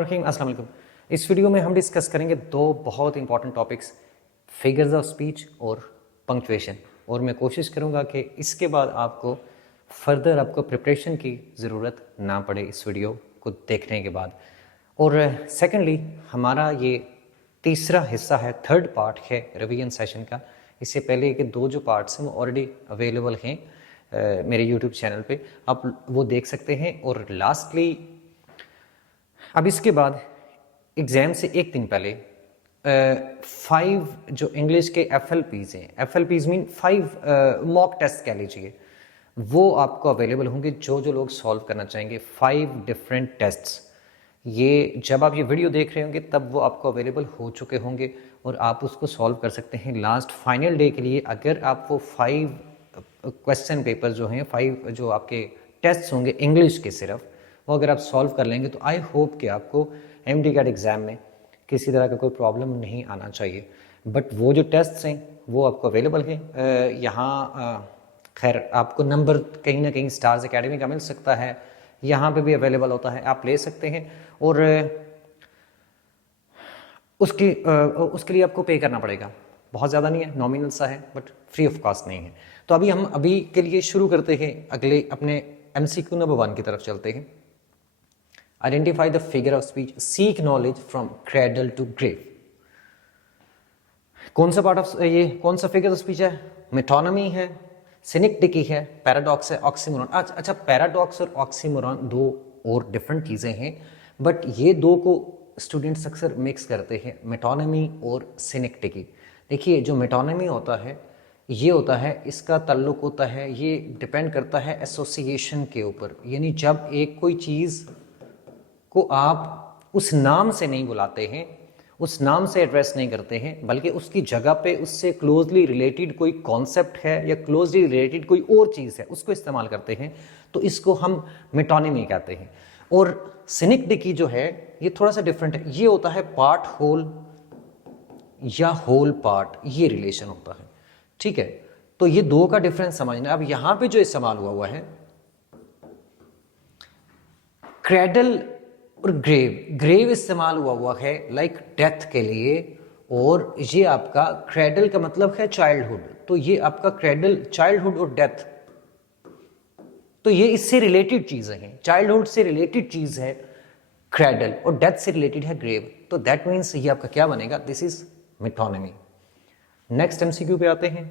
बिस्मिल्लाहिर्रहमानिर्रहीम। अस्सलाम वालेकुम। इस वीडियो में हम डिस्कस करेंगे दो बहुत important topics, figures of speech और पंक्चुएशन। और मैं कोशिश करूंगा कि इसके बाद आपको फर्दर आपको प्रिपरेशन की ज़रूरत ना पड़े इस वीडियो को देखने के बाद। और सेकेंडली हमारा ये तीसरा हिस्सा है, थर्ड पार्ट है रिवीजन सेशन का। इससे पहले के दो जो पार्ट्स हैं वो ऑलरेडी अवेलेबल हैं मेरे यूट्यूब चैनल पे, आप वो देख सकते हैं। और लास्टली अब इसके बाद एग्ज़ाम से एक दिन पहले 5 जो इंग्लिश के FLPs हैं, FLPs मीन 5 मॉक टेस्ट कह लीजिए, वो आपको अवेलेबल होंगे जो लोग सॉल्व करना चाहेंगे। 5 डिफरेंट टेस्ट्स, ये जब आप ये वीडियो देख रहे होंगे तब वो आपको अवेलेबल हो चुके होंगे और आप उसको सॉल्व कर सकते हैं लास्ट फाइनल डे के लिए। अगर आप वो 5 क्वेश्चन पेपर जो हैं, 5 जो आपके टेस्ट होंगे इंग्लिश के सिर्फ, वो अगर आप सॉल्व कर लेंगे तो आई होप कि आपको MD कैट एग्ज़ाम में किसी तरह का कोई प्रॉब्लम नहीं आना चाहिए। बट वो जो टेस्ट्स हैं वो आपको अवेलेबल हैं यहाँ। खैर आपको नंबर कहीं ना कहीं स्टार्स एकेडमी का मिल सकता है, यहाँ पे भी अवेलेबल होता है, आप ले सकते हैं। और उसके लिए आपको पे करना पड़ेगा, बहुत ज़्यादा नहीं है, नॉमिनल सा है बट फ्री ऑफ कॉस्ट नहीं है। तो हम अभी के लिए शुरू करते हैं, अगले अपने MCQ नंबर 1 की तरफ चलते हैं। Identify the figure of speech, seek knowledge from cradle to grave. कौन सा पार्ट ऑफ ये कौन सा फिगर ऑफ स्पीच है? मेटोनमी है, सिनिक्टिकी है, पैराडॉक्स है, ऑक्सीमोरॉन। अच्छा, पैराडॉक्स और ऑक्सीमोरॉन दो और डिफरेंट चीज़ें हैं, बट ये दो को स्टूडेंट्स अक्सर मिक्स करते हैं, मेटोनमी और सिनिक्टिकी। देखिए जो मेटोनमी होता है ये होता है, इसका ताल्लुक होता है, ये डिपेंड करता है एसोसिएशन के ऊपर। यानी जब एक कोई चीज़ को आप उस नाम से नहीं बुलाते हैं, उस नाम से एड्रेस नहीं करते हैं, बल्कि उसकी जगह पे उससे क्लोजली रिलेटेड कोई कॉन्सेप्ट है या क्लोजली रिलेटेड कोई और चीज़ है, उसको इस्तेमाल करते हैं, तो इसको हम मेटोनिमी कहते हैं। और सिनिक्टिकी जो है ये थोड़ा सा डिफरेंट है, ये होता है पार्ट होल या होल पार्ट, ये रिलेशन होता है, ठीक है। तो ये दो का डिफरेंस समझना। अब यहां पे जो इस्तेमाल हुआ है क्रेडल और ग्रेव इस्तेमाल हुआ है लाइक डेथ के लिए, और ये आपका क्रेडल का मतलब है चाइल्डहुड, तो ये आपका क्रेडल चाइल्डहुड और डेथ, तो ये इससे रिलेटेड चीजें हैं। चाइल्डहुड से रिलेटेड चीज है क्रेडल और डेथ से रिलेटेड है ग्रेव, तो दैट मीन्स ये आपका क्या बनेगा? This is metonymy. Next MCQ पे आते हैं।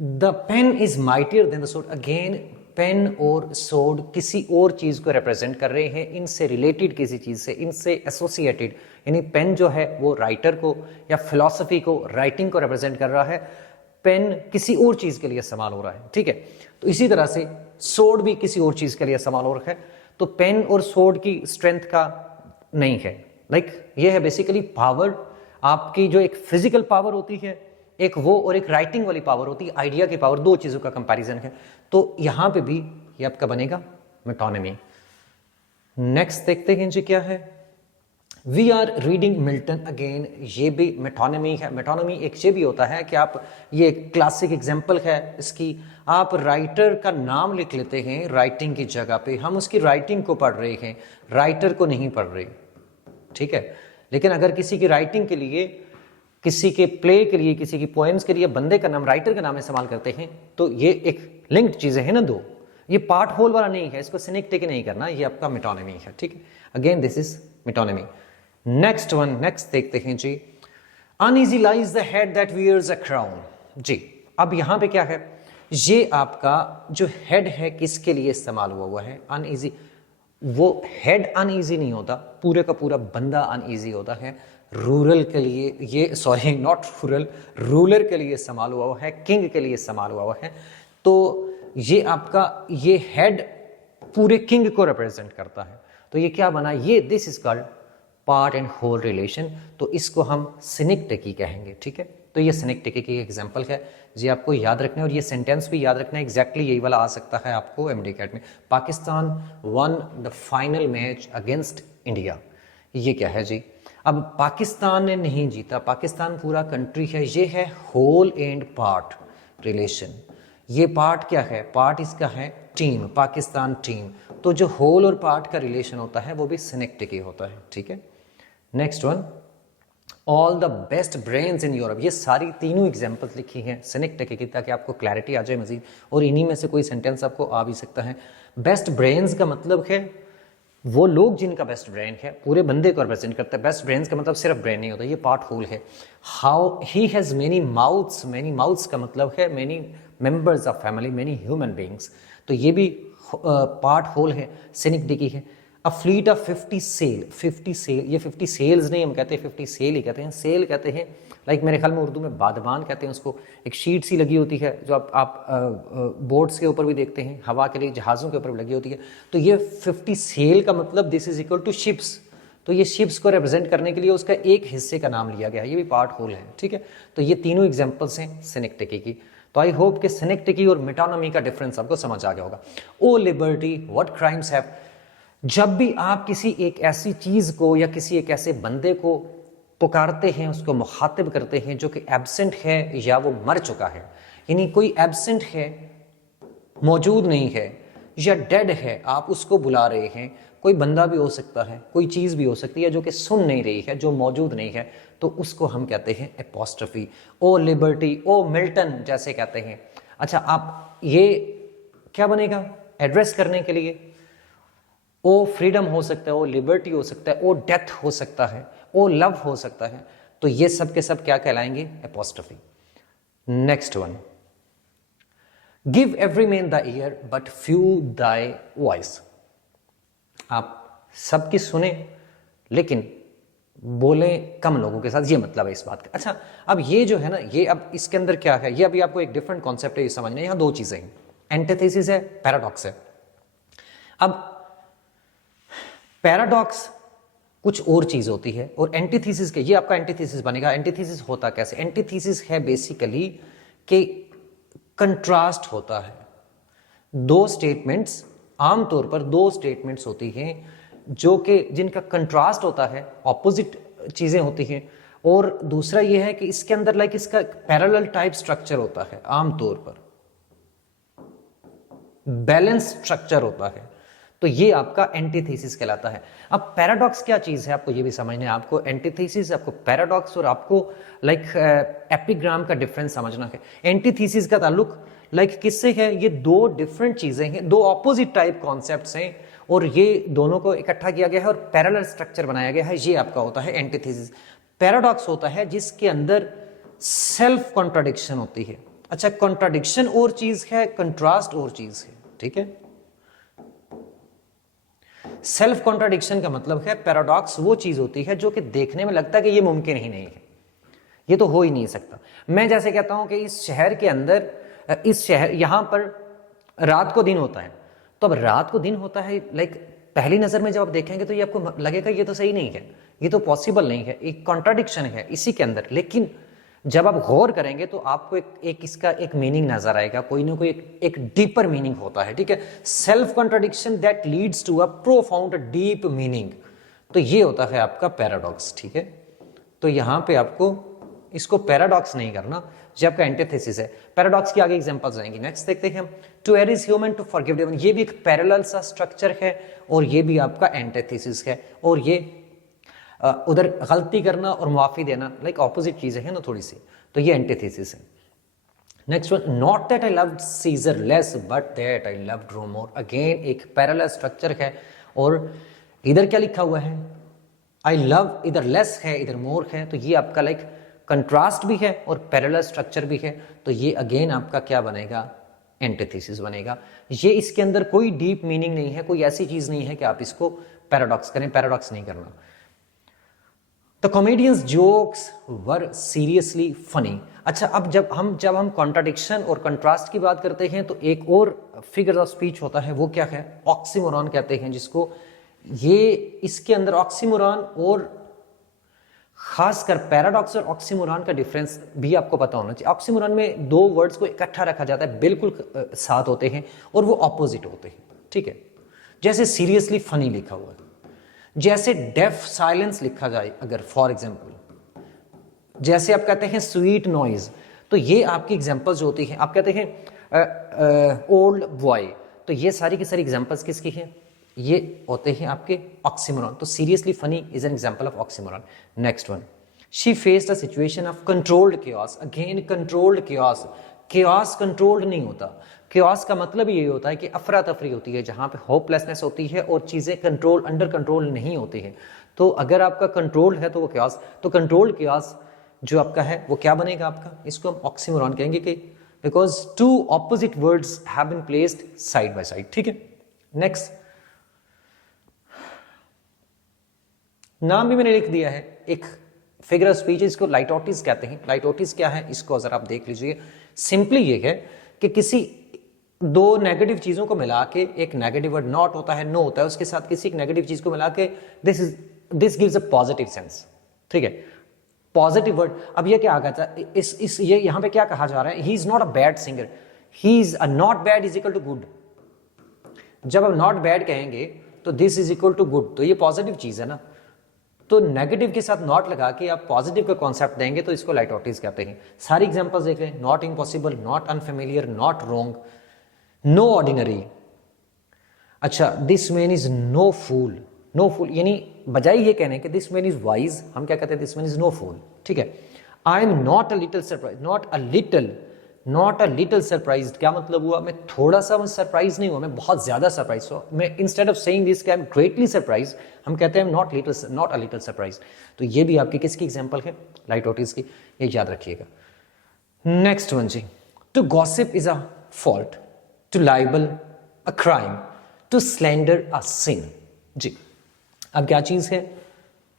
The pen is mightier than the sword. Again pen और सोर्ड किसी और चीज को रिप्रेजेंट कर रहे हैं, इनसे रिलेटेड किसी चीज से, इनसे एसोसिएटेड। यानी पेन जो है वो राइटर को या फिलॉसफी को, राइटिंग को रिप्रेजेंट कर रहा है, पेन किसी और चीज के लिए इस्तेमाल हो रहा है, ठीक है। तो इसी तरह से सोर्ड भी किसी और चीज के लिए इस्तेमाल हो रहा है। तो पेन और सोर्ड की स्ट्रेंथ का नहीं है, लाइक ये है बेसिकली पावर, आपकी जो एक फिजिकल पावर होती है एक वो, और एक राइटिंग वाली पावर होती है, आइडिया की पावर, दो चीजों का कंपैरिजन है। तो यहां पे भी ये आपका बनेगा मेटोनिमी। नेक्स्ट देखते हैं जी क्या है। We are reading Milton. Again ये भी मेटोनिमी है। मेटोनिमी एक ये भी होता है कि आप, ये क्लासिक एग्जांपल है इसकी, आप राइटर का नाम लिख लेते हैं राइटिंग की जगह पे, हम उसकी राइटिंग को पढ़ रहे हैं, राइटर को नहीं पढ़ रहे, ठीक है। लेकिन अगर किसी की राइटिंग के लिए, किसी के प्ले के लिए, किसी की पोएम्स के लिए बंदे का नाम, राइटर का नाम इस्तेमाल करते हैं, तो ये एक लिंक्ड चीजें हैं ना दो, ये पार्ट होल वाला नहीं है, इसको सिनिक्टिक नहीं करना, ये आपका मेटोनिमी है, ठीक है। Again this is metonymy. Next one, next देखते हैं जी। Uneasy lies the head that wears a crown. जी अब यहां पे क्या है, ये आपका जो हेड है किसके लिए इस्तेमाल हुआ है? अनईजी। वो हेड अनईजी नहीं होता, पूरे का पूरा बंदा अनईजी होता है। रूरल के लिए ये, सॉरी नॉट रूरल, रूलर के लिए इस्तेमाल हुआ है, किंग के लिए इस्तेमाल हुआ है। तो ये आपका, ये हेड पूरे किंग को रिप्रेजेंट करता है। तो ये क्या बना, ये this is called part and whole relation, तो इसको हम सिनिक्टिकी कहेंगे, ठीक है। तो ये सिनिक्टिकी की एग्जांपल है जी, आपको याद रखना है। और ये सेंटेंस भी याद रखना है, एग्जैक्टली यही वाला आ सकता है आपको MD कैट में। Pakistan one the final match against India, ये क्या है जी? अब पाकिस्तान ने नहीं जीता, पाकिस्तान पूरा कंट्री है, ये है होल एंड पार्ट रिलेशन। ये पार्ट क्या है? पार्ट इसका है टीम, पाकिस्तान टीम, तो जो होल और पार्ट का रिलेशन होता है वो भी सिनेक्टिकी होता है, ठीक है। Next one, all the best brains in Europe, ये सारी तीनों एग्जाम्पल्स लिखी हैं सिनेक्टिकी की ताकि आपको क्लैरिटी आ जाए मजीद, और इन्हीं में से कोई सेंटेंस आपको आ भी सकता है। बेस्ट ब्रेन्स का मतलब है वो लोग जिनका बेस्ट ब्रेन है, पूरे बंदे को रिप्रेजेंट करता है। बेस्ट ब्रेन्स का मतलब सिर्फ ब्रेन नहीं होता, ये पार्ट होल है। How he has many mouths, many mouths का मतलब है many members of family, many human beings, तो ये भी पार्ट होल है, सिनेक्टिकी है। A fleet of 50 sail, 50 sail, ये 50 सेल्स नहीं हम कहते, 50 सेल ही कहते हैं। सेल कहते हैं लाइक मेरे ख्याल में उर्दू में बादबान कहते हैं उसको, एक शीट सी लगी होती है जो आप बोट्स के ऊपर भी देखते हैं, हवा के लिए जहाज़ों के ऊपर भी लगी होती है। तो ये 50 सेल का मतलब this is equal to ships, तो ये शिप्स को रिप्रेजेंट करने के लिए उसका एक हिस्से का नाम लिया गया है, ये भी पार्ट होल है, ठीक है। तो ये तीनों एग्जाम्पल्स हैं सिनेक्टिकी की। तो आई होप कि सिनेक्टिकी और मेटानमी का डिफरेंस आपको समझ आ गया होगा। ओ लिबर्टी व्हाट क्राइम्स हैव, जब भी आप किसी एक ऐसी चीज को या किसी एक ऐसे बंदे को पुकारते हैं, उसको मुखातिब करते हैं जो कि एब्सेंट है या वो मर चुका है, यानी कोई एब्सेंट है, मौजूद नहीं है, या डेड है, आप उसको बुला रहे हैं, कोई बंदा भी हो सकता है, कोई चीज़ भी हो सकती है जो कि सुन नहीं रही है, जो मौजूद नहीं है, तो उसको हम कहते हैं एपोस्ट्रफी। ओ लिबर्टी, ओ मिल्टन जैसे कहते हैं। अच्छा, आप ये क्या बनेगा एड्रेस करने के लिए? ओ फ्रीडम हो सकता है, ओ लिबर्टी हो सकता है, ओ डेथ हो सकता है, ओ लव हो सकता है, तो ये सब के सब क्या कहलाएंगे? Apostrophe. Next one, give every man the ear but few thy voice, आप सबकी सुने लेकिन बोले कम लोगों के साथ, ये मतलब है इस बात का। अच्छा, अब ये जो है ना, ये अब इसके अंदर क्या है, ये अभी आपको एक डिफरेंट कॉन्सेप्ट है, ये समझना है। यहां दो चीजें हैं, एंटीथेसिस है, पैराडॉक्स है। अब पैराडॉक्स कुछ और चीज होती है, और एंटीथेसिस के, ये आपका एंटीथेसिस बनेगा। एंटीथेसिस होता कैसे? एंटीथेसिस है बेसिकली कि कंट्रास्ट होता है। दो स्टेटमेंट्स, आमतौर पर दो स्टेटमेंट्स होती हैं जो कि जिनका कंट्रास्ट होता है, ऑपोजिट चीजें होती हैं। और दूसरा ये है कि इसके अंदर लाइक इसका पैरेलल टाइप स्ट्रक्चर होता है, आमतौर पर बैलेंस स्ट्रक्चर होता है, तो ये आपका एंटीथेसिस कहलाता है। अब पैराडॉक्स क्या चीज है, आपको ये भी समझना है। आपको एंटीथेसिस, आपको पैराडॉक्स और आपको लाइक एपिग्राम का डिफरेंस समझना है। एंटीथेसिस का ताल्लुक लाइक किससे है? ये दो डिफरेंट चीजें हैं, दो ऑपोजिट टाइप कॉन्सेप्ट्स हैं, और ये दोनों को इकट्ठा किया गया है और पैरेलल स्ट्रक्चर बनाया गया है, ये आपका होता है एंटीथेसिस। पैराडॉक्स होता है जिसके अंदर सेल्फ कॉन्ट्राडिक्शन होती है। अच्छा, कॉन्ट्राडिक्शन और चीज है, कंट्रास्ट और चीज है, ठीक है। सेल्फ कॉन्ट्राडिक्शन का मतलब है, पैराडॉक्स वो चीज होती है जो कि देखने में लगता है कि ये मुमकिन ही नहीं है, ये तो हो ही नहीं सकता। मैं जैसे कहता हूं कि इस शहर के अंदर, इस शहर, यहां पर रात को दिन होता है, तो अब रात को दिन होता है, लाइक पहली नजर में जब आप देखेंगे तो ये आपको लगेगा ये तो सही नहीं है, ये तो पॉसिबल नहीं है, एक कॉन्ट्राडिक्शन है इसी के अंदर। लेकिन जब आप गौर करेंगे तो आपको एक इसका एक मीनिंग नजर आएगा, कोई ना कोई एक डीपर मीनिंग होता है, ठीक है। Self contradiction that leads to a profound deep meaning, तो ये होता है आपका पैराडॉक्स, ठीक है। तो यहां पे आपको इसको पैराडॉक्स नहीं करना, ये आपका एंटीथेसिस है। पैराडॉक्स की आगे एग्जांपल्स आएंगी। नेक्स्ट देखते हैं हम, to err is human to forgive divine, ये भी एक पैरेलल सा स्ट्रक्चर है और ये भी आपका एंटीथेसिस है, और ये उधर गलती करना और माफी देना लाइक ऑपोजिट चीजें हैं ना थोड़ी सी, तो ये एंटीथेसिस है। Next one, not that I loved Caesar less but that I loved Rome more, again एक पैरेलल स्ट्रक्चर है, और इधर क्या लिखा हुआ है? आई लव, इधर लेस है, इधर मोर है, तो ये आपका लाइक कंट्रास्ट भी है और पैरेलल स्ट्रक्चर भी है, तो ये अगेन आपका क्या बनेगा? एंटीथेसिस बनेगा। ये इसके अंदर कोई डीप मीनिंग नहीं है, कोई ऐसी चीज नहीं है कि आप इसको पैराडॉक्स करें, पैराडॉक्स नहीं करना। The comedians jokes were seriously funny. अच्छा, अब जब हम कॉन्ट्राडिक्शन और कंट्रास्ट की बात करते हैं तो एक और फिगर ऑफ स्पीच होता है, वो क्या है? ऑक्सीमोरॉन कहते हैं जिसको। ये इसके अंदर ऑक्सीमोरॉन और खासकर पैराडॉक्स और ऑक्सीमोरॉन का डिफरेंस भी आपको पता होना चाहिए। ऑक्सीमोरॉन में दो वर्ड्स को इकट्ठा रखा जाता है, बिल्कुल साथ होते हैं और वो ऑपोजिट होते हैं, ठीक है। जैसे सीरियसली फनी लिखा हुआ है, जैसे डेफ साइलेंस लिखा जाए अगर फॉर एग्जाम्पल, जैसे आप कहते हैं स्वीट नॉइज, तो ये आपकी एग्जाम्पल्स होती हैं। आप कहते हैं ओल्ड बॉय, तो ये सारी की सारी एग्जांपल्स किसकी हैं? ये होते हैं आपके ऑक्सीमोरॉन। तो seriously funny is an example of oxymoron. Next one, she faced a situation of controlled chaos। Again controlled chaos। chaos controlled नहीं होता। chaos का मतलब ये होता है कि अफरा तफरी होती है, जहां पे होपलेसनेस होती है और चीजें कंट्रोल अंडर कंट्रोल नहीं होती है। तो अगर आपका कंट्रोल है तो वो chaos, तो कंट्रोल्ड chaos जो आपका है वो क्या बनेगा आपका? इसको हम ऑक्सीमोरॉन कहेंगे कि because two opposite words have been placed side by side. ठीक है, नेक्स्ट नाम भी मैंने लिख दिया है, एक फिगर ऑफ स्पीच, इसको लाइटोटिस कहते हैं। लाइटोटिस क्या है इसको अगर आप देख लीजिए, सिंपली ये है कि किसी दो नेगेटिव चीजों को मिला के, एक नेगेटिव वर्ड नॉट होता है, नो होता है, उसके साथ किसी एक नेगेटिव चीज को मिला के this gives a positive sense. ठीक है, पॉजिटिव वर्ड। अब ये क्या आ गया था, इस ये यहां पे क्या कहा जा रहा है? He is not a bad singer, he is a not bad is equal to good. जब हम नॉट बैड कहेंगे तो this is equal to good, तो ये पॉजिटिव चीज है ना। तो नेगेटिव के साथ नॉट लगा के आप पॉजिटिव का कॉन्सेप्ट देंगे तो इसको लाइटोटिस कहते हैं। सारी एग्जांपल्स देख लें, not impossible, not unfamiliar, not wrong, no ordinary. अच्छा, this man is no fool. No fool यानी बजाय ये कहने के दिस मैन इज वाइज, हम क्या कहते हैं? दिस मैन इज नो फूल। ठीक है, I am not a little surprise, not a little surprise क्या मतलब हुआ? मैं थोड़ा सा सरप्राइज नहीं हुआ, मैं बहुत ज्यादा सरप्राइज हुआ। मैं instead of saying this I am greatly surprise, हम कहते हैं नॉट अ लिटिल सरप्राइज। तो ये भी आपकी किसकी एग्जांपल है? लाइटोटिस की, ये याद रखिएगा। नेक्स्ट वन जी, to gossip is a fault, to libel a crime, to slander a sin. जी, अब क्या चीज है?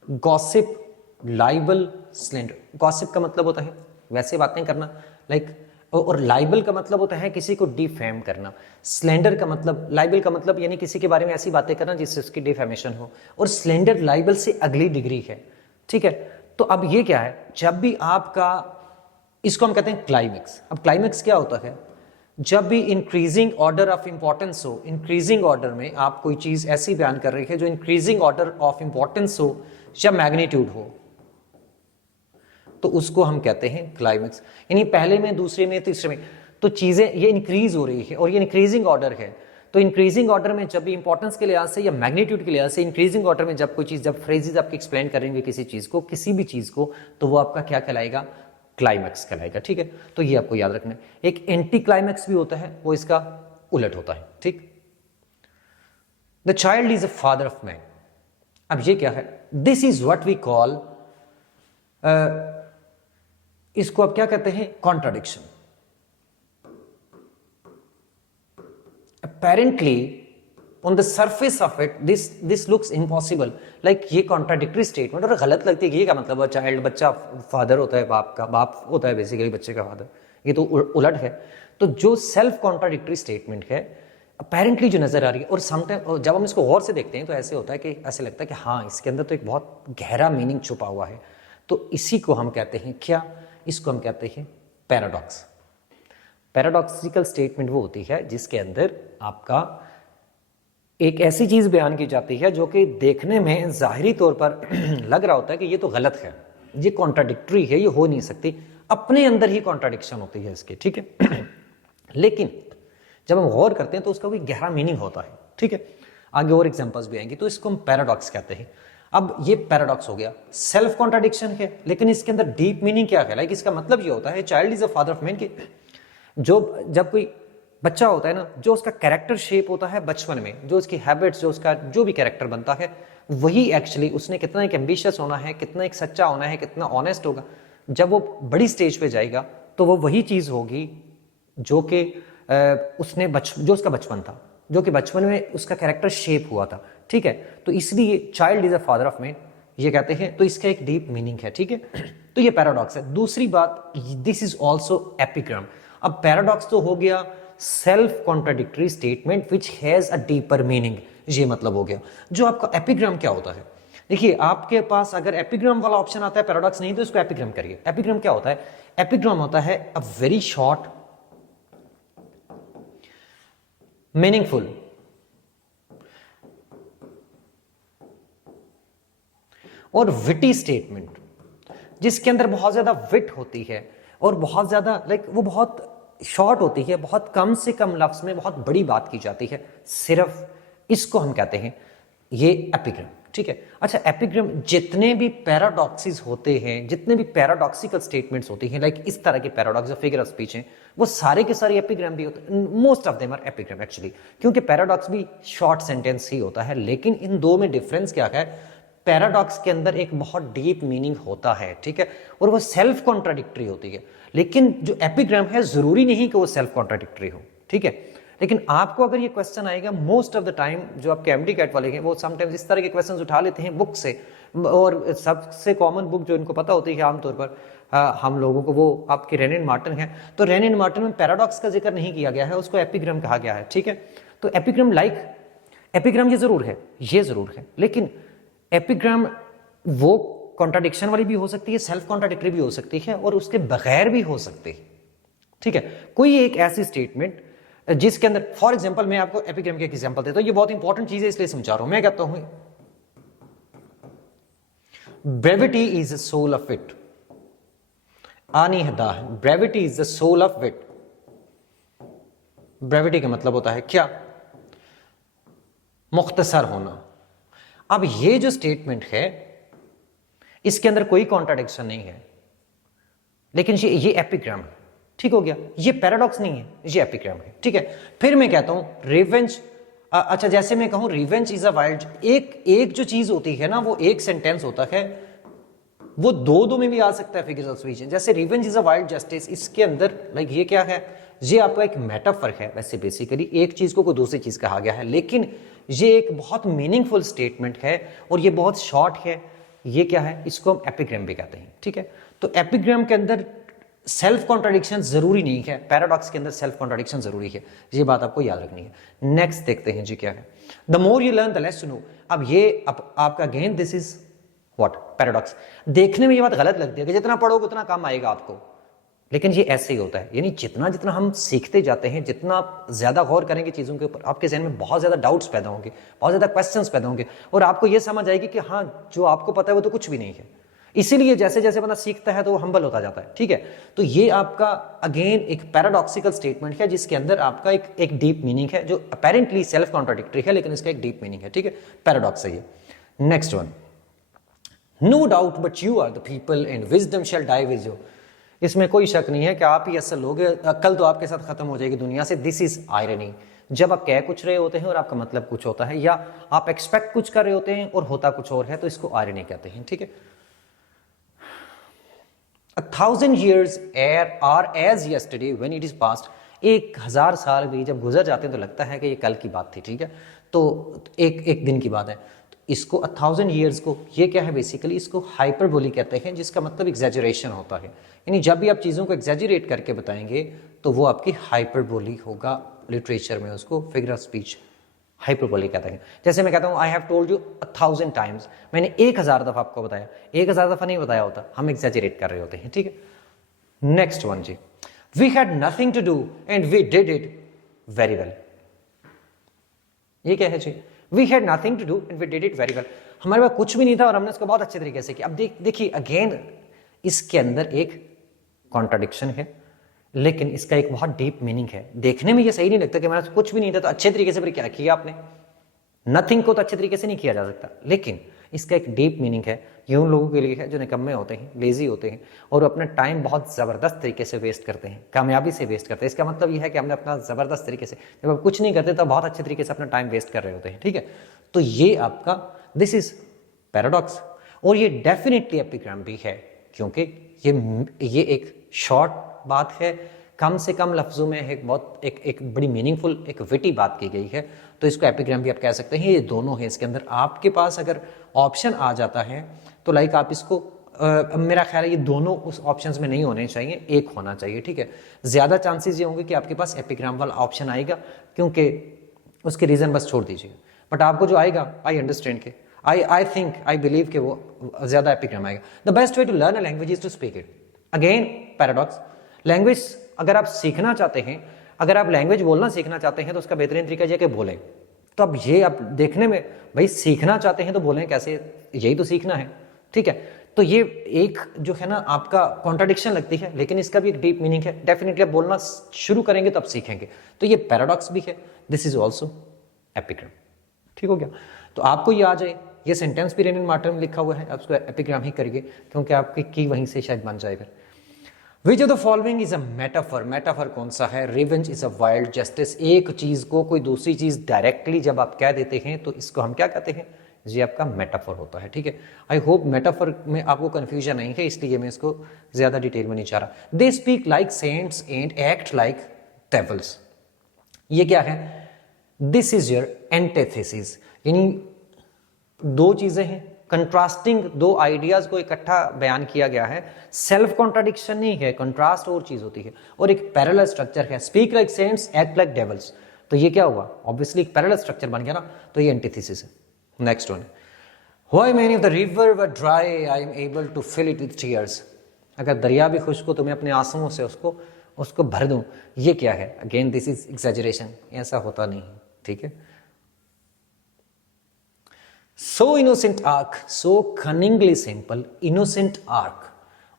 Gossip, liable, slander. गॉसिप का मतलब होता है वैसे बातें करना, लाइक, और लाइबल का मतलब होता है किसी को डिफेम करना। स्लैंडर का मतलब, लाइबल का मतलब यानी किसी के बारे में ऐसी बातें करना जिससे उसकी डिफेमेशन हो, और स्लैंडर लाइबल से अगली डिग्री है। ठीक है, तो अब ये क्या है? जब भी आपका, इसको हम कहते हैं क्लाइमेक्स। अब क्लाइमेक्स क्या होता है? जब भी इंक्रीजिंग ऑर्डर ऑफ इंपॉर्टेंस हो, इंक्रीजिंग ऑर्डर में आप कोई चीज ऐसी बयान कर रही है जो इंक्रीजिंग ऑर्डर ऑफ इंपॉर्टेंस हो या मैग्नीट्यूड हो, तो उसको हम कहते हैं क्लाइमेक्स। यानी पहले में, दूसरे में, तीसरे में, तो चीजें ये इंक्रीज हो रही है और ये इंक्रीजिंग ऑर्डर है। तो इंक्रीजिंग ऑर्डर में जब भी इंपॉर्टेंस के लिहाज से या मैग्नीट्यूड के लिहाज से इंक्रीजिंग ऑर्डर में जब कोई चीज, जब फ्रेजेस आपके एक्सप्लेन करेंगे किसी चीज को, किसी भी चीज को, तो वो आपका क्या कहलाएगा? क्लाइमेक्स कहलाएगा। ठीक है, तो ये आपको याद रखना है। एक एंटी क्लाइमेक्स भी होता है, वो इसका उलट होता है। ठीक, the child is a father of man. अब ये क्या है? This is what we call, इसको अब क्या कहते हैं? Contradiction. Apparently on the surface of it this looks impossible, like ये कॉन्ट्राडिक्टरी स्टेटमेंट, और गलत लगती है। ये क्या मतलब है? चाइल्ड, बच्चा फादर होता है, बाप होता है बेसिकली बच्चे का फादर, ये तो उलट है। तो जो सेल्फ कॉन्ट्राडिक्टरी स्टेटमेंट है अपेरेंटली जो नजर आ रही है, और समटाइम जब हम इसको गौर से देखते हैं तो ऐसे होता है कि ऐसे लगता है कि हाँ, इसके अंदर तो एक बहुत गहरा मीनिंग छुपा हुआ है। तो इसी को हम कहते हैं क्या? इसको हम कहते हैं पैराडॉक्स। पैराडॉक्सिकल स्टेटमेंट वो होती है जिसके अंदर आपका एक ऐसी चीज बयान की जाती है जो कि देखने में जाहिरी तौर पर लग रहा होता है कि ये तो गलत है, ये कॉन्ट्राडिक्टरी है, ये हो नहीं सकती, अपने अंदर ही कॉन्ट्राडिक्शन होती है इसके। ठीक है लेकिन जब हम गौर करते हैं तो उसका कोई गहरा मीनिंग होता है। ठीक है, आगे और एग्जांपल्स भी आएंगी, तो इसको हम पैराडॉक्स कहते हैं। अब ये पैराडॉक्स हो गया, सेल्फ कॉन्ट्राडिक्शन है, लेकिन इसके अंदर डीप मीनिंग क्या है? लाइक इसका मतलब ये होता है child is a father of man, के जो जब कोई बच्चा होता है ना, जो उसका कैरेक्टर शेप होता है बचपन में, जो उसकी हैबिट्स, जो उसका जो भी कैरेक्टर बनता है, वही एक्चुअली उसने कितना एक एम्बिशियस होना है, कितना एक सच्चा होना है, कितना ऑनेस्ट होगा, जब वो बड़ी स्टेज पे जाएगा तो वो वही चीज होगी जो कि उसने जो उसका बचपन था, जो कि बचपन में उसका कैरेक्टर शेप हुआ था। ठीक है, तो इसलिए child is a father of man ये कहते हैं, तो इसका एक डीप मीनिंग है। ठीक है, तो ये पैराडॉक्स है। दूसरी बात, दिस इज ऑल्सो एपिग्राम। अब पैराडॉक्स तो हो गया self contradictory statement which has a deeper meaning, ये मतलब हो गया। जो आपका एपिग्राम क्या होता है? देखिए, आपके पास अगर एपिग्राम वाला ऑप्शन आता है, पैराडॉक्स नहीं, तो इसको एपिग्राम करिए। एपिग्राम क्या होता है? एपिग्राम होता है अ वेरी शॉर्ट, मीनिंगफुल और विटी स्टेटमेंट, जिसके अंदर बहुत ज्यादा विट होती है और बहुत ज्यादा लाइक वो बहुत शॉर्ट होती है, बहुत कम से कम लफ्ज में बहुत बड़ी बात की जाती है, सिर्फ इसको हम कहते हैं ये एपिग्राम, ठीक है। अच्छा, एपिग्राम जितने भी पैराडॉक्सिस होते हैं, जितने भी पैराडॉक्सिकल स्टेटमेंट्स होती हैं, लाइक इस तरह के पैराडॉक्स जो फिगर ऑफ स्पीच हैं, वो सारे के सारे एपिग्राम भी होते हैं। Most of them are epigram actually, क्योंकि पैराडॉक्स भी शॉर्ट सेंटेंस ही होता है। लेकिन इन दो में डिफरेंस क्या है, पैराडॉक्स के अंदर एक बहुत डीप मीनिंग होता है, ठीक है, और वो सेल्फ कॉन्ट्राडिक्टरी होती है। लेकिन जो एपिग्राम है जरूरी नहीं कि वो सेल्फ कॉन्ट्राडिक्टरी हो, ठीक है। लेकिन आपको अगर ये क्वेश्चन आएगा, मोस्ट ऑफ द टाइम जो आपके एमडी कैट वाले हैं वो समटाइम्स इस तरह के क्वेश्चंस उठा लेते हैं बुक से, और सबसे कॉमन बुक जो इनको पता होती है आमतौर पर हम लोगों को, वो आपकी रेन एंड मार्टिन है। तो रेन एंड मार्टिन में पैराडॉक्स का जिक्र नहीं किया गया है, उसको एपिग्राम कहा गया है, ठीक है। तो एपिग्राम एपिग्राम ये जरूर है, लेकिन एपिग्राम वो कॉन्ट्राडिक्शन वाली भी हो सकती है, सेल्फ कॉन्ट्राडिक्टरी भी हो सकती है, और उसके बगैर भी हो सकती है, ठीक है। कोई एक ऐसी स्टेटमेंट जिसके अंदर, फॉर एग्जांपल मैं आपको एपिग्राम के एग्जांपल देता हूं, ये बहुत इंपॉर्टेंट चीज है इसलिए समझा रहा हूं। मैं कहता हूं brevity is the soul of wit, आनी हदा है, brevity is the soul of wit. Brevity का मतलब होता है क्या, मुख्तसर होना। अब ये जो स्टेटमेंट है इसके अंदर कोई कॉन्ट्राडिक्शन नहीं है, लेकिन ये एपिग्राम है, ठीक हो गया। ये पैराडॉक्स नहीं है, ये एपिग्राम है, ठीक है। फिर मैं कहता हूं रिवेंज, अच्छा जैसे मैं कहूं रिवेंज इज अ वाइल्ड, एक जो चीज होती है ना, वो एक सेंटेंस होता है, वो दो में भी आ सकता है फिगर्स ऑफ स्पीच। जैसे revenge is a wild justice, इसके अंदर लाइक ये क्या है, ये आपका एक मेटाफर है। वैसे बेसिकली एक चीज को कोई दूसरी चीज कहा गया है, लेकिन ये एक बहुत मीनिंगफुल स्टेटमेंट है और ये बहुत शॉर्ट है। ये क्या है, इसको हम एपिग्राम भी कहते हैं, ठीक है। तो एपिग्राम के अंदर सेल्फ कॉन्ट्राडिक्शन जरूरी नहीं है, पैराडॉक्स के अंदर सेल्फ कॉन्ट्राडिक्शन जरूरी है, ये बात आपको याद रखनी है। नेक्स्ट देखते हैं जी क्या है, the more you learn the less you know. अब आपका again this is what, paradox. देखने में ये बात गलत लगती है कि जितना पढ़ोगे उतना काम आएगा आपको, लेकिन ये ऐसे ही होता है। यानी जितना जितना हम सीखते जाते हैं, जितना आप ज्यादा गौर करेंगे चीजों के ऊपर, आपके जहन में बहुत ज्यादा डाउट्स पैदा होंगे, बहुत ज्यादा क्वेश्चंस पैदा होंगे, और आपको ये समझ आएगी कि हाँ, जो आपको पता है वो तो कुछ भी नहीं है। इसीलिए जैसे जैसे बंदा सीखता है तो वो हम्बल होता जाता है, ठीक है। तो ये आपका अगेन एक पैराडॉक्सिकल स्टेटमेंट है, जिसके अंदर आपका एक डीप मीनिंग है, जो अपेरेंटली सेल्फ कॉन्ट्राडिक्टरी है, लेकिन इसका एक डीप मीनिंग है, ठीक है। पैराडॉक्स है ये। Next one, no doubt but you are the people and wisdom shall die with you. इसमें कोई शक नहीं है कि आप ही असल लोग, अक्ल तो आपके साथ खत्म हो जाएगी दुनिया से। दिस इज आयरनी, जब आप कह कुछ रहे होते हैं और आपका मतलब कुछ होता है, या आप एक्सपेक्ट कुछ कर रहे होते हैं और होता कुछ और है, तो इसको आयरनी कहते हैं, ठीक है। 1,000 years are as yesterday when it is past। 1000 साल भी जब गुजर जाते हैं तो लगता है कि ये कल की बात थी, ठीक है। तो एक दिन की बात है। तो इसको 1000 years को, ये क्या है बेसिकली, इसको हाइपरबोली कहते हैं, जिसका मतलब एग्जैजरेशन होता है। यानी जब भी आप चीज़ों को एग्जैजरेट करके बताएंगे तो वो आपकी हाइपरबोली होगा। लिटरेचर में उसको फिगर ऑफ स्पीच हाइपरबोली कहते हैं। जैसे मैं कहता हूं I have told you 1000 times, मैंने 1000 दफा आपको बताया, 1000 दफा नहीं बताया होता, हम एग्जैजरेट कर रहे होते हैं, ठीक है। नेक्स्ट वन जी, we had nothing to do and we did it very well. ये क्या है जी, we had nothing to do and we did it very well. हमारे पास कुछ भी नहीं था और हमने उसको बहुत अच्छे तरीके से किया। अब देखिए अगेन इसके अंदर एक कॉन्ट्राडिक्शन है, लेकिन इसका एक बहुत डीप मीनिंग है। देखने में ये सही नहीं लगता कि हमारे पास कुछ भी नहीं था तो अच्छे तरीके से फिर क्या किया आपने। नथिंग को तो अच्छे तरीके से नहीं किया जा सकता, लेकिन इसका एक डीप मीनिंग है। ये उन लोगों के लिए है जो निकम्मे होते हैं, लेजी होते हैं और अपना टाइम बहुत ज़बरदस्त तरीके से वेस्ट करते हैं, कामयाबी से वेस्ट करते हैं। इसका मतलब ये है कि हमने अपना ज़बरदस्त तरीके से, जब आप कुछ नहीं करते तो बहुत अच्छे तरीके से अपना टाइम वेस्ट कर रहे होते हैं, ठीक है। तो ये आपका दिस इज पैराडॉक्स, और ये डेफिनेटली एपिग्राम भी है, क्योंकि ये एक शॉर्ट बात है, कम से कम लफ्जों में एक बड़ी मीनिंगफुल, एक विटी बात की गई है, तो इसको एपिग्राम भी आप कह सकते हैं। ये दोनों है इसके अंदर। आपके पास अगर ऑप्शन आ जाता है तो लाइक आप इसको मेरा ख्याल है ये दोनों उस ऑप्शंस में नहीं होने चाहिए, एक होना चाहिए, ठीक है। ज्यादा चांसेस ये होंगे कि आपके पास एपिग्राम वाला ऑप्शन आएगा, क्योंकि उसके रीजन बस छोड़ दीजिए, बट आपको जो आएगा आई अंडरस्टैंड के आई थिंक आई बिलीव कि वो ज्यादा एपिग्राम आएगा। The best way to learn a language is to speak it. Again paradox, language अगर आप सीखना चाहते हैं, अगर आप लैंग्वेज बोलना सीखना चाहते हैं तो उसका बेहतरीन तरीका यह कि बोलें। तो अब ये आप देखने में भाई सीखना चाहते हैं तो बोलें कैसे, यही तो सीखना है, ठीक है। तो ये एक जो है ना आपका कॉन्ट्राडिक्शन लगती है, लेकिन इसका भी एक डीप मीनिंग है। डेफिनेटली आप बोलना शुरू करेंगे तो आप सीखेंगे। तो ये पैराडॉक्स भी है, दिस इज ऑल्सो एपिग्राम। ठीक हो गया? तो आपको ये आ जाए, ये सेंटेंस भी रेनिन मार्टिन में लिखा हुआ है, आप उसको एपिग्राम ही करिए क्योंकि आपकी की वहीं से शायद बन जाए फिर। Which of the following is a metaphor? Metaphor कौन सा है? Revenge is a wild justice. एक चीज को कोई दूसरी चीज डायरेक्टली जब आप कह देते हैं तो इसको हम क्या कहते हैं? ये आपका मेटाफर होता है। ठीक है, आई होप मेटाफर में आपको कंफ्यूजन नहीं है, इसलिए मैं इसको ज्यादा डिटेल में नहीं चाह रहा। They speak like saints and act like devils. ये क्या है? दिस इज योर एंटीथेसिस, यानी दो चीजें हैं, कंट्रास्टिंग दो आइडियाज को इकट्ठा बयान किया गया है। सेल्फ कॉन्ट्राडिक्शन नहीं है, कंट्रास्ट और चीज होती है। और एक पैरेलल स्ट्रक्चर है, speak like saints act like devils. तो ये क्या हुआ? ऑब्वियसली एक पैरेलल स्ट्रक्चर बन गया ना, तो ये एंटीथेसिस है। Next one, why many of the river were dry I am able to fill it with tears. अगर दरिया भी खुश्क हो तो मैं अपने आंसुओं से उसको भर दूं। ये क्या है? अगेन दिस इज एग्जैजरेशन, ऐसा होता नहीं है। ठीक है, So innocent arc, so cunningly simple, innocent arc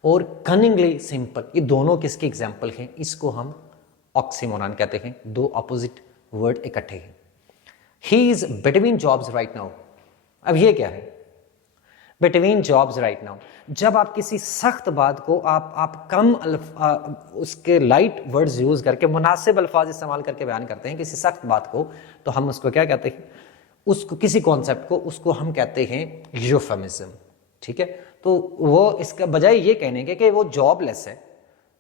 और cunningly simple, ये दोनों किसके एग्जाम्पल हैं? इसको हम ऑक्सीमोरॉन कहते हैं, दो अपोजिट वर्ड इकट्ठे हैं। He is between jobs right now। अब ये क्या है? Between jobs right now, जब आप किसी सख्त बात को आप कम उसके लाइट वर्ड्स यूज करके मुनासिब अल्फाज इस्तेमाल करके बयान करते हैं किसी सख्त बात को, तो हम उसको क्या कहते हैं? उसको किसी कॉन्सेप्ट को उसको हम कहते हैं यूफेमिज्म। ठीक है, तो वो इसका बजाय ये कहने के कि वो जॉबलेस है,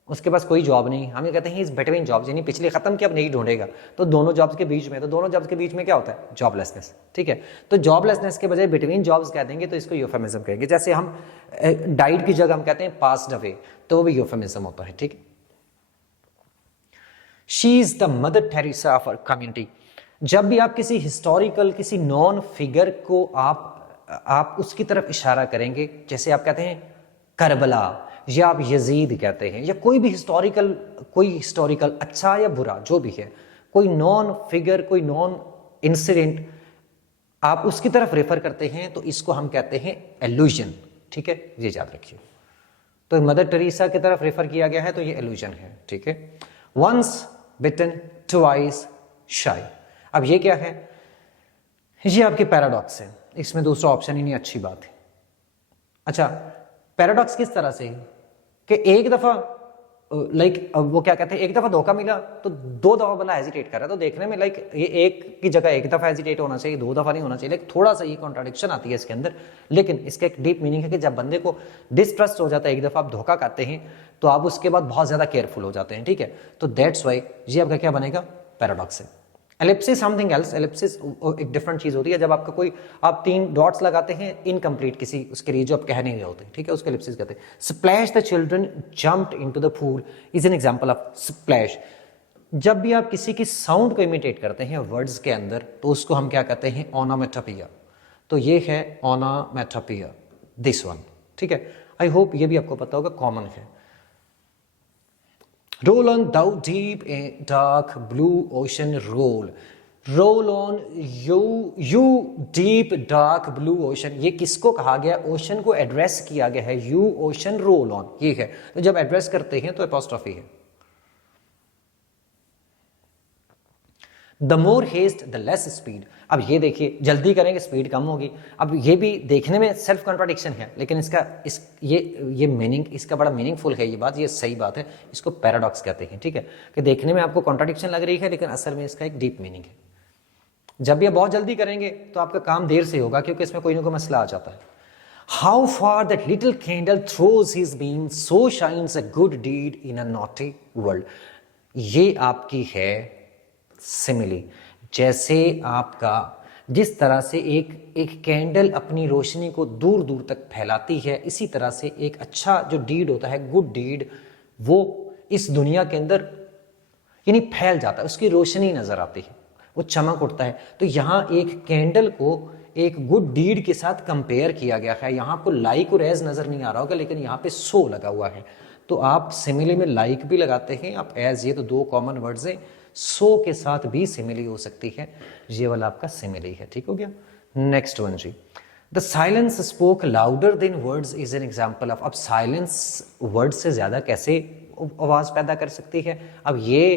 उसके पास कोई जॉब नहीं, हम ये कहते हैं इज बिटवीन जॉब्स, यानी पिछले खत्म किया अब नहीं ढूंढेगा, तो दोनों जॉब्स के बीच में, तो दोनों जॉब्स के बीच में क्या होता है? जॉबलेसनेस। ठीक है, तो जॉबलेसनेस के बजाय बिटवीन जॉब्स कह देंगे तो इसको यूफेमिज्म कहेंगे। जैसे हम डाइड की जगह हम कहते हैं पास्ड अवे, तो वो भी यूफेमिज्म होता है। ठीक है, she is the Mother Teresa of our community. जब भी आप किसी हिस्टोरिकल किसी नॉन फिगर को आप उसकी तरफ इशारा करेंगे, जैसे आप कहते हैं करबला या आप यजीद कहते हैं, या कोई भी हिस्टोरिकल अच्छा या बुरा जो भी है, कोई नॉन फिगर कोई नॉन इंसिडेंट आप उसकी तरफ रेफर करते हैं तो इसको हम कहते हैं एल्यूजन। ठीक है, ये याद रखिए। तो मदर टेरेसा की तरफ रेफर किया गया है तो ये एल्यूजन है। ठीक है, वंस बिटन ट्वाइस शाई। अब ये क्या है? ये आपके पैराडॉक्स है, इसमें दूसरा ऑप्शन ही नहीं, अच्छी बात है। अच्छा, पैराडॉक्स किस तरह से कि एक दफा वो क्या कहते हैं, एक दफा धोखा मिला तो दो दफा बंदा हेजिटेट कर रहा है, तो देखने में ये एक की जगह एक दफा हेजिटेट होना चाहिए, दो दफा नहीं होना चाहिए, लेकिन थोड़ा सा ये कॉन्ट्राडिक्शन आती है इसके अंदर। लेकिन इसका एक डीप मीनिंग है कि जब बंदे को डिस्ट्रस्ट हो जाता है, एक दफा आप धोखा करते हैं तो आप उसके बाद बहुत ज्यादा केयरफुल हो जाते हैं। ठीक है, तो दैट्स वाई ये आपका क्या बनेगा? पैराडॉक्स है। एलिप्सिस समथिंग एल्स, एलिप्सिस एक डिफरेंट चीज होती है, जब आपका कोई आप तीन डॉट्स लगाते हैं इनकम्प्लीट किसी उसके लिए जो आप कह नहीं रहे होते। ठीक है, उसको एलिप्सिस कहते हैं। Splash the children jumped into the pool is an example of splash. जब भी आप किसी की साउंड को इमिटेट करते हैं वर्ड्स के अंदर तो उसको हम क्या कहते हैं? ओनोमेटोपिया। तो ये है ओनोमेटोपिया, दिस वन। ठीक है, आई होप ये भी आपको पता होगा, कॉमन है। Roll on thou deep and dark blue ocean roll, roll on you deep dark blue ocean। ये किसको कहा गया? ओशन को एड्रेस किया गया है, you ocean roll on, ये है। तो जब एड्रेस करते हैं तो एपोस्ट्रोफी है। The more haste the less speed. अब ये देखिए, जल्दी करेंगे स्पीड कम होगी। अब ये भी देखने में सेल्फ कॉन्ट्राडिक्शन है, लेकिन ये मीनिंग इसका बड़ा मीनिंगफुल है, ये बात, ये सही बात है। इसको पैराडॉक्स कहते हैं। ठीक है, कि देखने में आपको कॉन्ट्राडिक्शन लग रही है लेकिन असल में इसका एक डीप मीनिंग है। जब भी आप बहुत जल्दी करेंगे तो आपका काम देर से होगा क्योंकि इसमें कोई ना कोई मसला आ जाता है। How far that little candle throws his beam so shines a good deed in a naughty world. ये आपकी है सिमिली। जैसे आपका जिस तरह से एक कैंडल अपनी रोशनी को दूर दूर तक फैलाती है, इसी तरह से एक अच्छा जो डीड होता है, गुड डीड, वो इस दुनिया के अंदर यानी फैल जाता है, उसकी रोशनी नजर आती है, वो चमक उठता है। तो यहाँ एक कैंडल को एक गुड डीड के साथ कंपेयर किया गया है। यहाँ आपको लाइक और एज नजर नहीं आ रहा होगा, लेकिन यहाँ पे सो लगा हुआ है, तो आप सिमिली में लाइक भी लगाते हैं, आप एज, ये तो दो कॉमन वर्ड्स हैं। सो के साथ भी सिमिली हो सकती है, ये वाला आपका सिमिली है। ठीक हो गया। नेक्स्ट वन जी, the silence spoke louder than words is an example of, अब साइलेंस वर्ड से ज्यादा कैसे आवाज पैदा कर सकती है। अब ये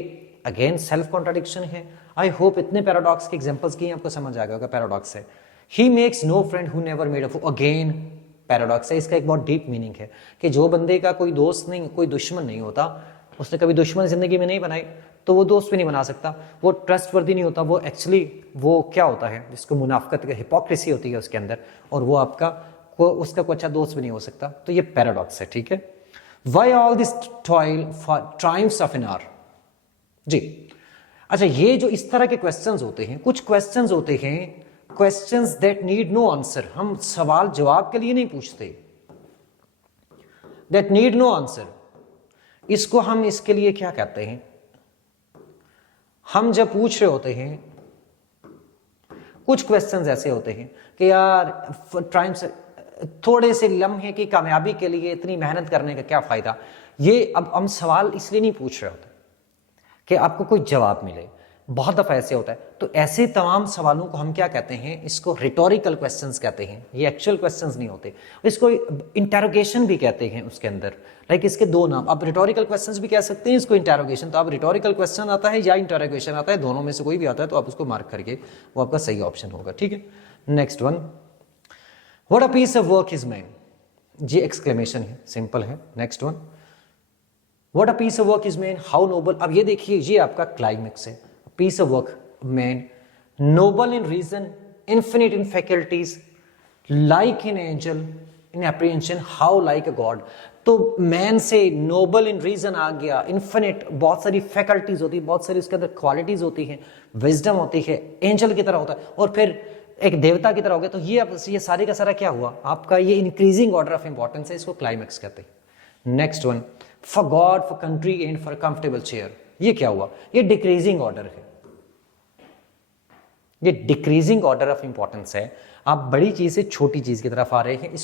अगेन सेल्फ कॉन्ट्राडिक्शन है। आई होप इतने पैराडॉक्स के एग्जांपल्स की आपको समझ आ गया पैराडॉक्स है। He makes no friend who never made a fool, again paradox है। इसका एक बहुत डीप मीनिंग है कि जो बंदे का कोई दोस्त नहीं, कोई दुश्मन नहीं होता, उसने कभी दुश्मन जिंदगी में नहीं बनाई, तो वो दोस्त भी नहीं बना सकता, वो ट्रस्टवर्दी नहीं होता, वो एक्चुअली वो क्या होता है जिसको मुनाफकत, हिपोक्रेसी होती है उसके अंदर, और वो आपका उसका कोई अच्छा दोस्त भी नहीं हो सकता। तो ये पैराडॉक्स है, ठीक है। Why all this toil for triumphs of an hour, जी अच्छा, ये जो इस तरह के क्वेश्चंस होते हैं, कुछ क्वेश्चंस होते हैं questions that need no answer, हम सवाल जवाब के लिए नहीं पूछते, दैट नीड नो आंसर, इसको हम इसके लिए क्या कहते हैं, हम जब पूछ रहे होते हैं कुछ क्वेश्चंस ऐसे होते हैं कि यार टाइम से थोड़े से लम्हे की कामयाबी के लिए इतनी मेहनत करने का क्या फायदा, ये अब हम सवाल इसलिए नहीं पूछ रहे होते कि आपको कोई जवाब मिले, बहुत दफा ऐसे होता है। तो ऐसे तमाम सवालों को हम क्या कहते हैं, इसको रिटोरिकल क्वेश्चंस कहते हैं, ये एक्चुअल क्वेश्चंस नहीं होते, इसको इंटेरोगेशन भी कहते हैं उसके अंदर। लाइक इसके दो नाम, आप रिटोरिकल क्वेश्चंस भी कह सकते हैं, इसको इंटेरोगेशन। तो आप रिटोरिकल क्वेश्चन आता है या इंटेरोगेशन आता है, दोनों में से कोई भी आता है तो आप उसको मार्क करके, वो आपका सही ऑप्शन होगा, ठीक है। Next one, what a piece of work is man, जी एक्सक्लेमेशन है, सिंपल है। Next one, what a piece of work is man, how noble, अब ये देखिए ये आपका क्लाइमेक्स है। Piece of work man, noble in reason, infinite in faculties, like in angel, in apprehension, how like a god. तो man से noble in reason आ गया, इन्फिनिट, बहुत सारी फैकल्टीज होती है, बहुत सारी उसके अंदर क्वालिटीज होती हैं, विजडम होती है, एंजल की तरह होता है, और फिर एक देवता की तरह हो गया। तो ये सारे का सारा क्या हुआ आपका, ये इंक्रीजिंग ऑर्डर ऑफ इंपॉर्टेंस है, इसको क्लाइमेक्स कहते हैं। Next one, for God, for country and for comfortable chair, ये क्या हुआ, ये डिक्रीजिंग ऑर्डर है, ये डिक्रीजिंग ऑर्डर ऑफ इंपॉर्टेंस है। आप बड़ी चीज से छोटी चीज की तरफ आ रहे हैं,